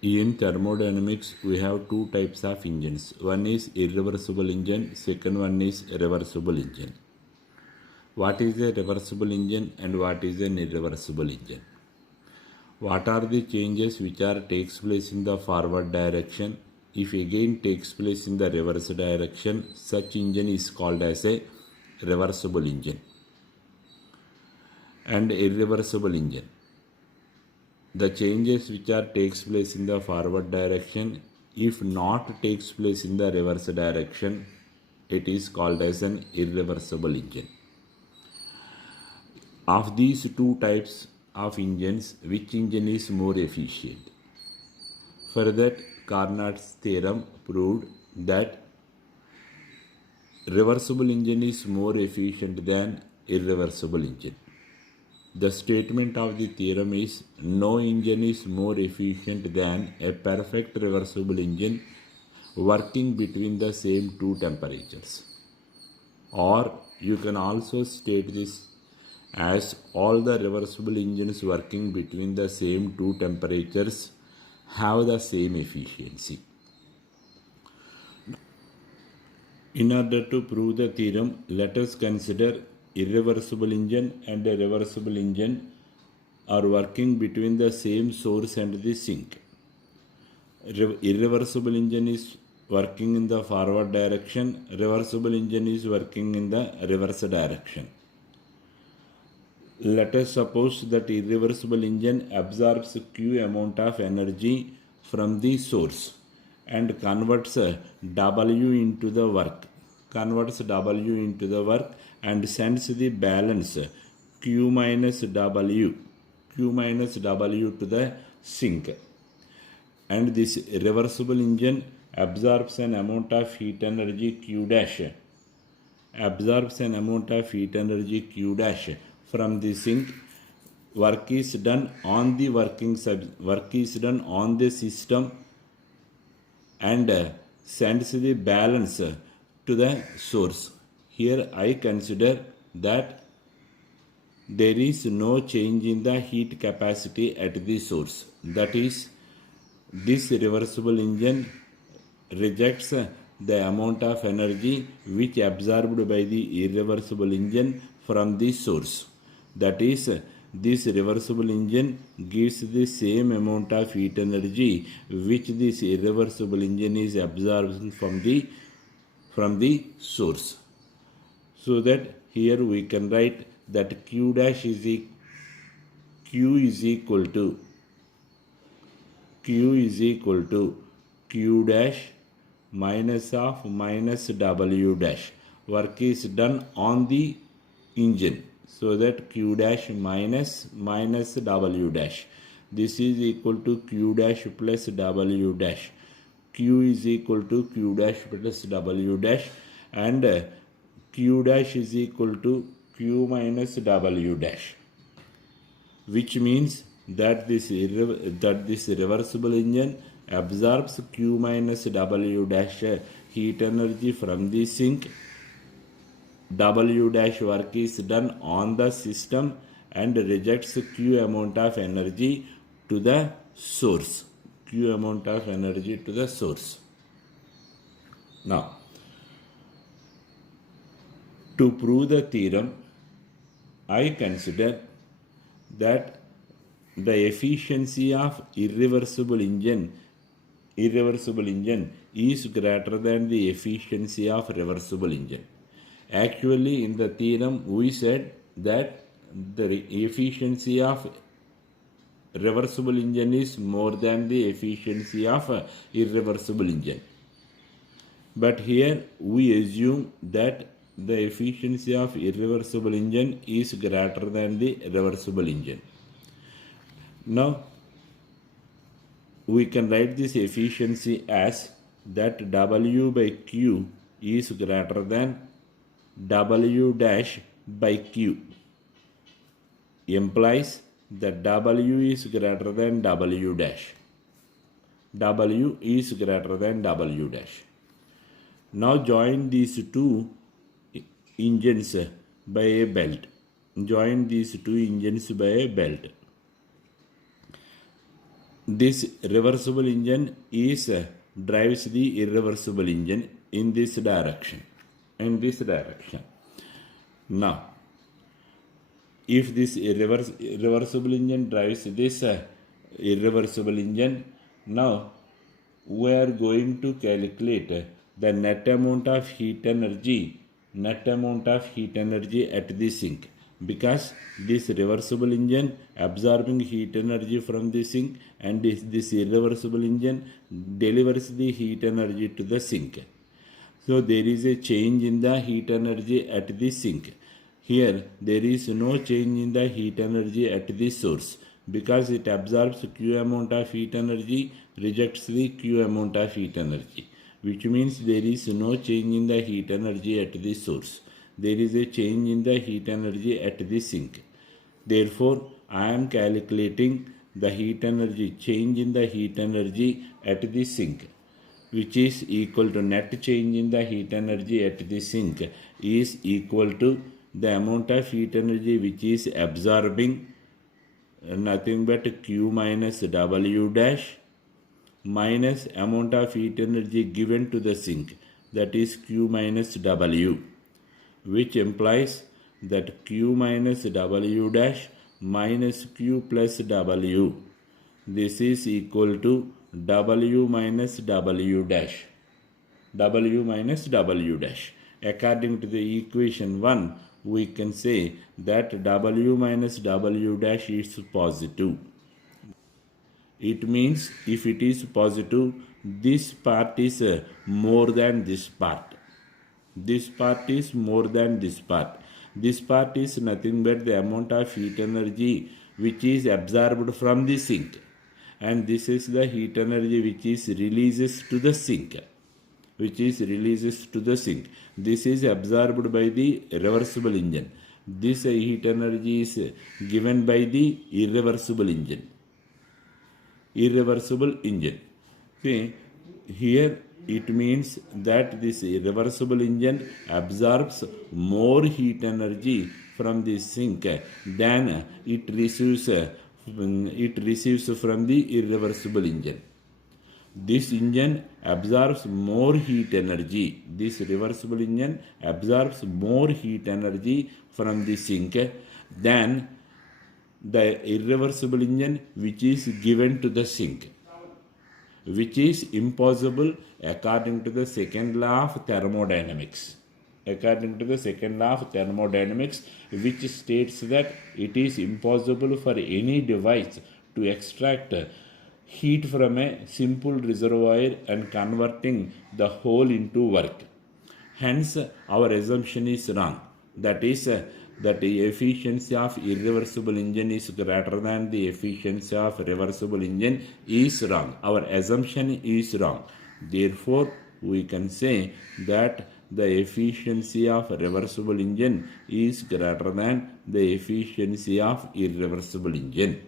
In thermodynamics, we have two types of engines. One is irreversible engine, second one is reversible engine. What is a reversible engine and what is an irreversible engine? What are the changes which takes place in the forward direction? If again takes place in the reverse direction, such engine is called as a reversible engine. And irreversible engine, the changes which takes place in the forward direction, if not takes place in the reverse direction, it is called as an irreversible engine. Of these two types of engines, which engine is more efficient? For that, Carnot's theorem proved that reversible engine is more efficient than irreversible engine. The statement of the theorem is no engine is more efficient than a perfect reversible engine working between the same two temperatures. Or you can also state this as all the reversible engines working between the same two temperatures have the same efficiency. In order to prove the theorem, let us consider irreversible engine and a reversible engine are working between the same source and the sink. Irreversible engine is working in the forward direction, reversible engine is working in the reverse direction. Let us suppose that irreversible engine absorbs Q amount of energy from the source and converts W into the work. And sends the balance Q minus W to the sink. And this reversible engine absorbs an amount of heat energy Q dash. From the sink. Work is done on the system and sends the balance to the source. Here I consider that there is no change in the heat capacity at the source. That is, this reversible engine rejects the amount of energy which absorbed by the irreversible engine from the source. That is, this reversible engine gives the same amount of heat energy which this irreversible engine is absorbing from the source. So that here we can write that Q is equal to Q dash minus W dash. Work is done on the engine. So that Q dash minus W dash. This is equal to Q dash plus W dash. Q is equal to Q dash plus W dash, and Q dash is equal to Q minus W dash, which means that this reversible engine absorbs Q minus W dash heat energy from the sink. W dash work is done on the system and rejects Q amount of energy to the source. Now, to prove the theorem, I consider that the efficiency of irreversible engine is greater than the efficiency of reversible engine. Actually, in the theorem, we said that the efficiency of reversible engine is more than the efficiency of irreversible engine. But here we assume that the efficiency of irreversible engine is greater than the reversible engine. Now, we can write this efficiency as that W by Q is greater than W dash by Q, implies that W is greater than W dash. Now join these two engines by a belt. this reversible engine is drives the irreversible engine in this direction. Now if this irreversible engine drives this irreversible engine, now we are going to calculate the net amount of heat energy at the sink, because this reversible engine absorbing heat energy from the sink, and this irreversible engine delivers the heat energy to the sink. So there is a change in the heat energy at the sink. Here there is no change in the heat energy at the source, because it absorbs Q amount of heat energy, rejects the Q amount of heat energy, which means there is no change in the heat energy at the source. There is a change in the heat energy at the sink. Therefore, I am calculating the heat energy, change in the heat energy at the sink, which is equal to net change in the heat energy at the sink is equal to the amount of heat energy which is absorbing, nothing but Q minus W dash, minus amount of heat energy given to the sink, that is Q minus W, which implies that Q minus W dash minus Q plus W. This is equal to W minus W dash. W minus W dash. According to the equation 1, we can say that W minus W dash is positive. It means if it is positive, this part is more than this part. This part is more than this part. This part is nothing but the amount of heat energy which is absorbed from the sink, and this is the heat energy which is releases to the sink. This is absorbed by the reversible engine. This heat energy is given by the irreversible engine. See, here it means that this reversible engine absorbs more heat energy from the sink than it receives from the irreversible engine. This engine absorbs more heat energy. This reversible engine absorbs more heat energy from the sink than the irreversible engine which is given to the sink, which is impossible according to the second law of thermodynamics. Which states that it is impossible for any device to extract heat from a simple reservoir and converting the whole into work. Hence, our assumption is wrong. That is, that the efficiency of irreversible engine is greater than the efficiency of reversible engine is wrong. Our assumption is wrong. Therefore, we can say that the efficiency of reversible engine is greater than the efficiency of irreversible engine.